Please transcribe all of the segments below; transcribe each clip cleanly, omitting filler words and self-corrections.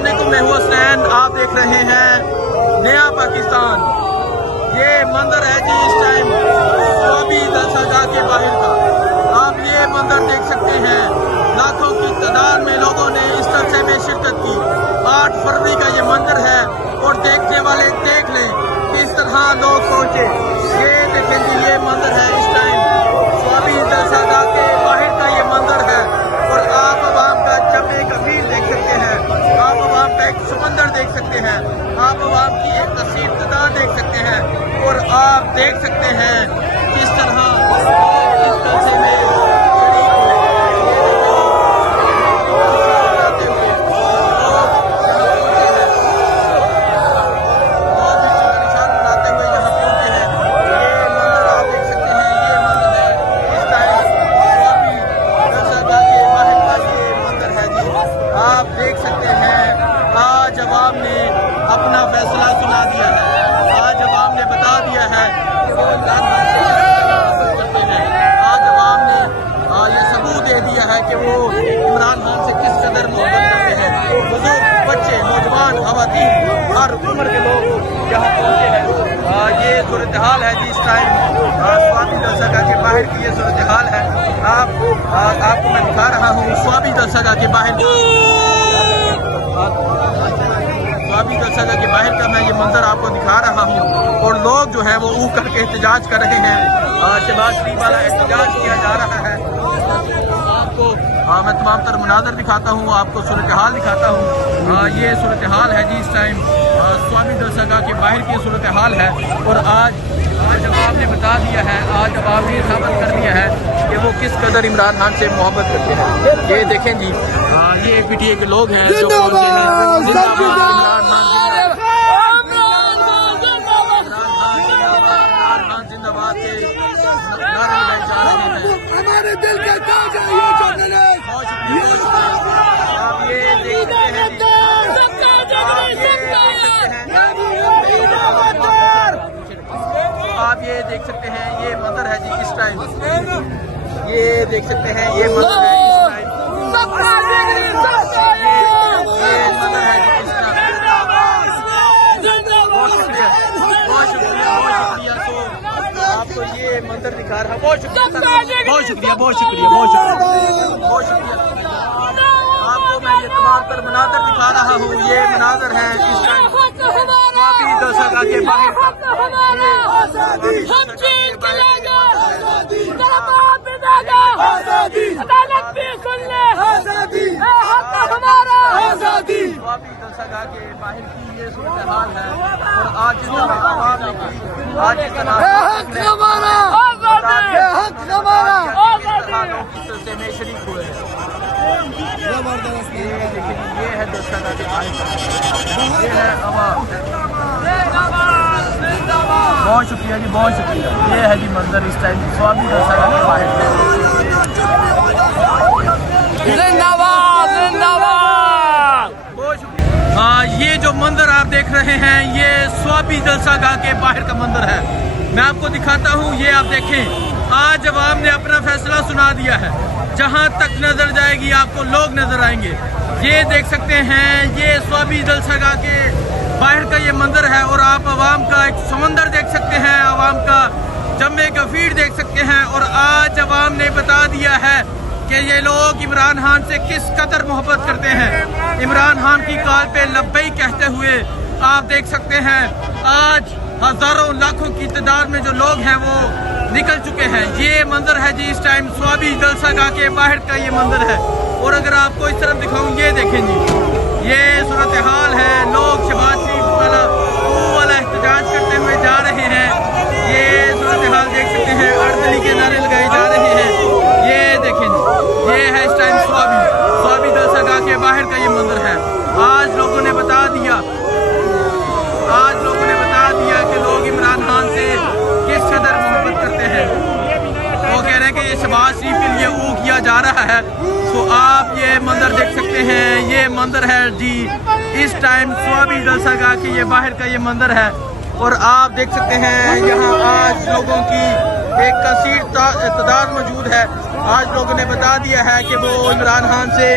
अस्सलाम वालेकुम, मैं हूँ हसनैन। आप देख रहे हैं नया पाकिस्तान। ये मंजर है जी इस टाइम स्वाबी जलसागाह के बाहर का। आप ये मंजर देख सकते हैं, लाखों की तादाद में लोगों ने इस जलसे में शिरकत की। 8 फरवरी का ये मंजर है और देखने वाले देख लें किस तरह लोग पहुँचे। ये देखें जी, ये मंजर है इस टाइम स्वाबी जलसागाह के बाहर का ये मंजर है। और आप अवाम का जमे कबीर देख सकते हैं, आप अवाम का एक समंदर देख सकते हैं, आप अवाम की एक कसीर तादाद देख सकते हैं। और आप देख सकते हैं किस तरह इस जलसे में शरीक हुए। आप देख सकते हैं आज अवाम ने अपना फैसला सुना दिया है। आज अवाम ने बता दिया है कि वो इमरान खान से किस करते हैं। आज अवाम ने ये सबूत दे दिया है कि वो इमरान खान से किस कदर मोहब्बत करते हैं। बुजुर्ग, बच्चे, नौजवान, खवातीन, हर उम्र के लोग यहाँ पहुँचे हैं। ये सूरत हाल है जी इस टाइम स्वाबी जलसागाह के बाहर की ये सूरत हाल है। आपको मैं दिखा रहा हूँ स्वाबी जलसागाह के बाहर स्वाबी जलसागाह के बाहर का मैं ये मंजर आपको दिखा रहा हूँ। और लोग जो है वो ऊख करके एहतजाज कर रहे हैं। शहबाज शरीफ वाला एहतजाज किया जा रहा है। आपको मैं तमाम तर मनाजर दिखाता हूँ, आपको सूरत हाल दिखाता हूँ। ये सूरत हाल है जी इस टाइम स्वाबी जलसागाह के बाहर की सूरत हाल है। और आज अवाम ने बता दिया है, आज अवाम ने साबित कर दिया है कि वो किस कदर इमरान खान से मोहब्बत करते हैं। ये देखें जी, ये पीटीए के लोग हैं जो इमरान खान जिंदाबाद के नारे लगाए जा रहे हैं। हमारे दिल के ताज है ये आप ये देख सकते हैं, आप ये देख सकते हैं ये मंजर है जी इस टाइम। ये देख सकते हैं ये मंजर है इस टाइम। ये मंजर है जी इस टाइम। बहुत शुक्रिया, बहुत शुक्रिया, बहुत शुक्रिया। तो आपको ये मंजर दिखा रहा हूँ। बहुत शुक्रिया, बहुत शुक्रिया, बहुत शुक्रिया, बहुत शुक्रिया, बहुत शुक्रिया। आपको मैं ये तमाम तर मनाजर दिखा रहा हूँ। ये मनाजर है इस टाइम स्वाबी जलसागाह के बाहर। स्वाबी जलसागाह के बाहर की ये सूरत हाल है। और आज जिस तरह आवाम ने की, आज जिस तरह से में शरीक हुए हैं। ये देखिए, ये है जलसागाह के बाहर का, ये है आवाम। बहुत शुक्रिया जी, बहुत शुक्रिया। ये है जी मंजर इस टाइम स्वाबी जलसागाह के बाहर का। जिंदाबाद जिंदाबाद। बहुत शुक्रिया। ये जो मंजर आप देख रहे हैं ये स्वाबी जलसागाह के बाहर का मंजर है। मैं आपको दिखाता हूँ, ये आप देखें आज अवाम ने अपना फैसला सुना दिया है। जहाँ तक नजर जाएगी आपको लोग नजर आएंगे। ये देख सकते हैं ये स्वाबी जलसागाह के बाहर का ये मंजर है। और आप अवाम का एक समंदर देख सकते हैं, अवाम का जमे गफीर देख सकते हैं। और आज अवाम ने बता दिया है कि ये लोग इमरान खान से किस कदर मोहब्बत करते हैं। इमरान खान की कॉल पे लब्बई कहते हुए आप देख सकते हैं आज हजारों लाखों की तादाद में जो लोग हैं वो निकल चुके हैं। ये मंजर है जी इस टाइम स्वाबी जलसागाह के बाहर का ये मंजर है। और अगर आपको इस तरफ दिखाऊं, ये देखें जी, ये सूरत हाल है। लोग शहबाज शरीफ वाला एहतजाज करते हुए जा रहे हैं। ये सूरत हाल देख सकते हैं, अर्दली के नारे लगाए जा रहे हैं। ये देखें जी, ये है इस टाइम स्वाबी जलसागाह के बाहर का ये मंजर है। आज लोगों ने बता दिया कि लोग इमरान खान से किस कदर मोहब्बत करते हैं। वो कह रहे हैं कि ये शहबाज शरीफ के लिए ऊ किया जा रहा है। तो आप ये मंजर देख सकते हैं, ये मंजर है जी इस टाइम स्वाबी जलसागाह के ये बाहर का ये मंजर है। और आप देख सकते हैं यहाँ आज लोगों की एक कसीर तादाद मौजूद है। आज लोगों ने बता दिया है कि वो इमरान खान से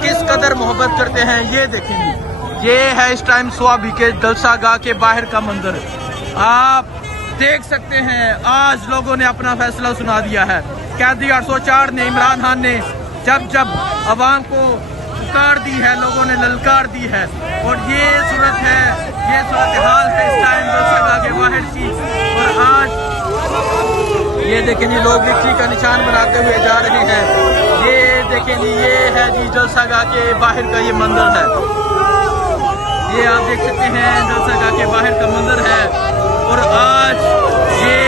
किस कदर मोहब्बत करते हैं। ये देखेंगे ये है इस टाइम स्वाबी के जलसा गाह के बाहर का मंजर। आप देख सकते हैं आज लोगों ने अपना फैसला सुना दिया है। कैदी 804 ने, इमरान खान ने जब जब अवाम को पुकार दी है, लोगों ने ललकार दी है। और ये सूरत है, ये सूरत हाल है इस टाइम जलसा गाह के बाहर की। और आज ये देखें जी, लोग विक्ट्री का निशान बनाते हुए जा रहे हैं। ये देखें जी, ये है जी जलसा गाह के बाहर का ये मंजर है। ये आप देख सकते हैं जलसा गाह के बाहर का मंजर है। और आज ये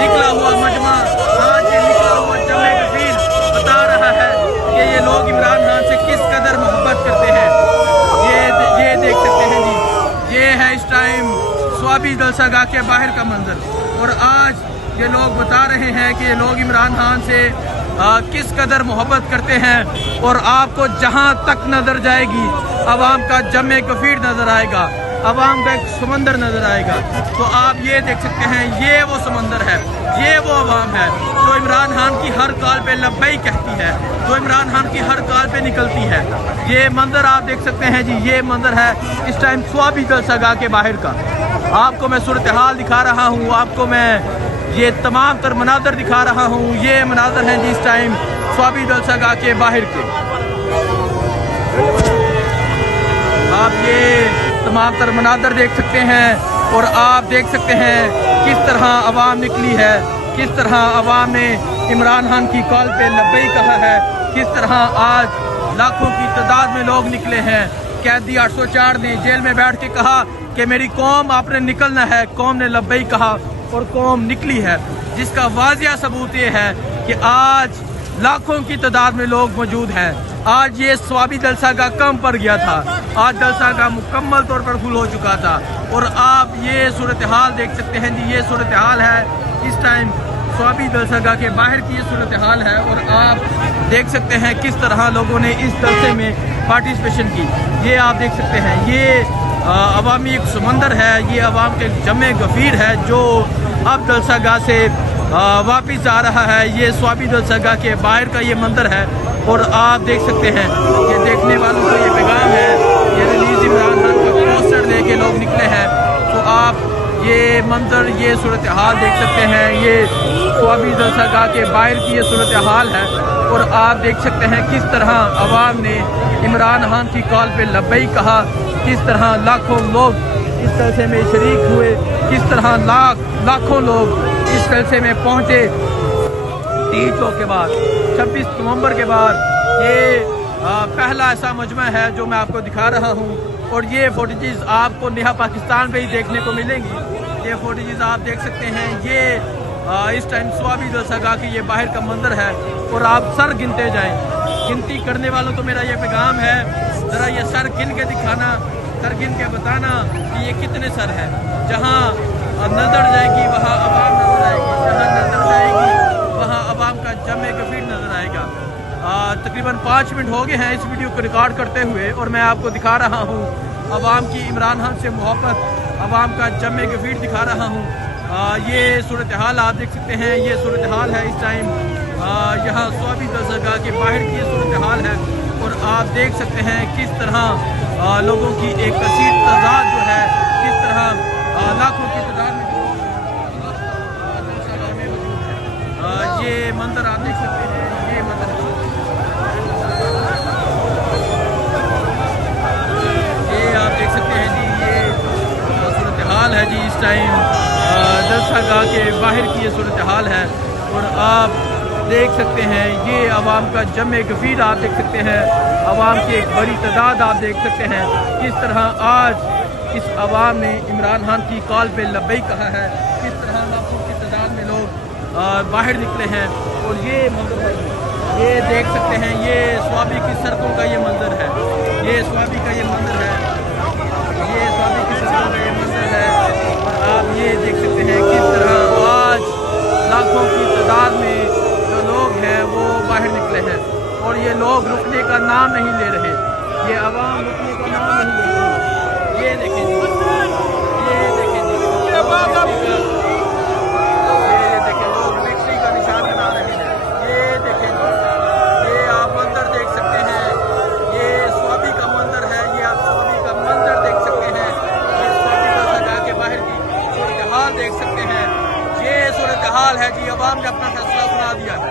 निकला हुआ मजमा, आज ये निकला हुआ जमे कबीर बता रहा है कि ये लोग इमरान खान से किस कदर मोहब्बत करते हैं। ये देख सकते हैं जी, ये है इस टाइम स्वाबी जलसा गाह के बाहर का मंजर। और आज ये लोग बता रहे हैं कि ये लोग इमरान खान से किस कदर मोहब्बत करते हैं। और आपको जहां तक नजर जाएगी अवाम का जमे गफीर नजर आएगा, अवाम का एक समंदर नजर आएगा। तो आप ये देख सकते हैं, ये वो समंदर है, ये वो अवाम है जो इमरान खान की हर कॉल पे लब्बई कहती है, जो इमरान खान की हर कॉल पे निकलती है। ये मंजर आप देख सकते हैं जी, ये मंजर है इस टाइम स्वाबी जलसा गाह के बाहर का। आपको मैं सूरत हाल दिखा रहा हूँ, आपको मैं ये तमाम तर मनाजर दिखा रहा हूँ। ये मनाजर हैं जी इस टाइम स्वाबी जलसा गाह के बाहर के। आप ये तमाम तर मनाजर देख सकते हैं। और आप देख सकते हैं किस तरह अवाम निकली है, किस तरह अवाम ने इमरान खान की कॉल पे लब्बई कहा है, किस तरह आज लाखों की तादाद में लोग निकले हैं। कैदी 804 ने जेल में बैठ के कहा कि मेरी कौम आपने निकलना है, कौम ने लब्बई कहा और कौम निकली है। जिसका वाजिया सबूत ये है कि आज लाखों की तादाद में लोग मौजूद हैं। आज ये स्वाबी जलसा गाह कम पड़ गया था, आज जलसा गाह मुकम्मल तौर पर फुल हो चुका था। और आप ये सूरत हाल देख सकते हैं जी, ये सूरत हाल है इस टाइम स्वाबी जलसा गाह के बाहर की ये सूरत हाल है। और आप देख सकते हैं किस तरह लोगों ने इस जलसे में पार्टिसिपेशन की। ये आप देख सकते हैं, ये अवामी एक समंदर है, ये अवाम के जमे गफीर है जो अब जलसा गाह से वापिस आ रहा है। ये स्वाबी जलसा गाह के बाहर का ये मंजर है। और आप देख सकते हैं, ये देखने वालों को ये पैगाम है, ये रिलीज इमरान खान का पोस्टर लेके लोग निकले हैं। तो आप ये मंजर, ये सूरत हाल देख सकते हैं, ये स्वाबी जलसा गाह के बाहर की ये सूरत हाल है। और आप देख सकते हैं किस तरह अवाम ने इमरान खान की कॉल पे लब्बई कहा, किस तरह लाखों लोग इस जलसे में शरीक हुए, किस तरह लाखों लोग इस जलसे में पहुँचे। 30 के बाद 26 नवंबर के बाद ये पहला ऐसा मजमा है जो मैं आपको दिखा रहा हूँ। और ये फुटेजेस आपको नेहा पाकिस्तान पे ही देखने को मिलेंगी। ये फुटेजेस आप देख सकते हैं, ये इस टाइम स्वाबी जलसा गाह के ये बाहर का मंजर है। और आप सर गिनते जाएं, गिनती करने वालों को मेरा ये पैगाम है, ज़रा ये सर गिन के दिखाना, सर गिन के बताना कि ये कितने सर हैं। जहाँ नजर जाएगी वहाँ अवाम नजर आएगी, जहाँ नजर जाएगी वहाँ अवाम का जमे गफीर नजर आएगा। तकरीबन 5 मिनट हो गए हैं इस वीडियो को रिकॉर्ड करते हुए। और मैं आपको दिखा रहा हूँ अवाम की इमरान खान से मोहब्बत, अवाम का जमे गफीर दिखा रहा हूँ। ये सूरत हाल आप देख सकते हैं, ये सूरत हाल है इस टाइम यहाँ स्वाबी जलसा गाह के बाहर की ये सूरत हाल है। और आप देख सकते हैं किस तरह लोगों की एक कसीर तादाद जो है, किस तरह लाखों की तादाद में ये मंजर आप देख सकते हैं, ये मंजर ये आप देख सकते हैं जी, ये सूरत हाल है जी इस टाइम जलसा गाह के बाहर की ये सूरत हाल है। और आप देख सकते हैं ये अवाम का जमे गफीर आप देख सकते हैं, अवाम की एक बड़ी तादाद आप देख सकते हैं किस तरह आज इस अवाम ने इमरान खान की कॉल पे लब्बई कहा है, किस तरह लाखों की तादाद में लोग बाहर निकले हैं। और ये मंजर ये देख सकते हैं, ये स्वाबी की सड़कों का ये मंजर है, ये स्वाबी का ये मंजर है, ये स्वाबी की सड़कों का ये मंजर है। और आप ये देख सकते हैं किस तरह आज लाखों की तादाद में जो लोग हैं वो बाहर निकले हैं। और ये लोग रुकने का नाम नहीं ले रहे, ये अवाम रुकने का नाम नहीं ले रही। ये देखें जी, ये देखें जी, ये देखें लोग विक्ट्री का निशान बना रहे हैं। ये देखें जी, ये आप मंजर देख सकते हैं, ये स्वाबी का मंजर है, ये आप स्वाबी का मंजर حال ہے جی، عوام نے اپنا فیصلہ سنا دیا ہے.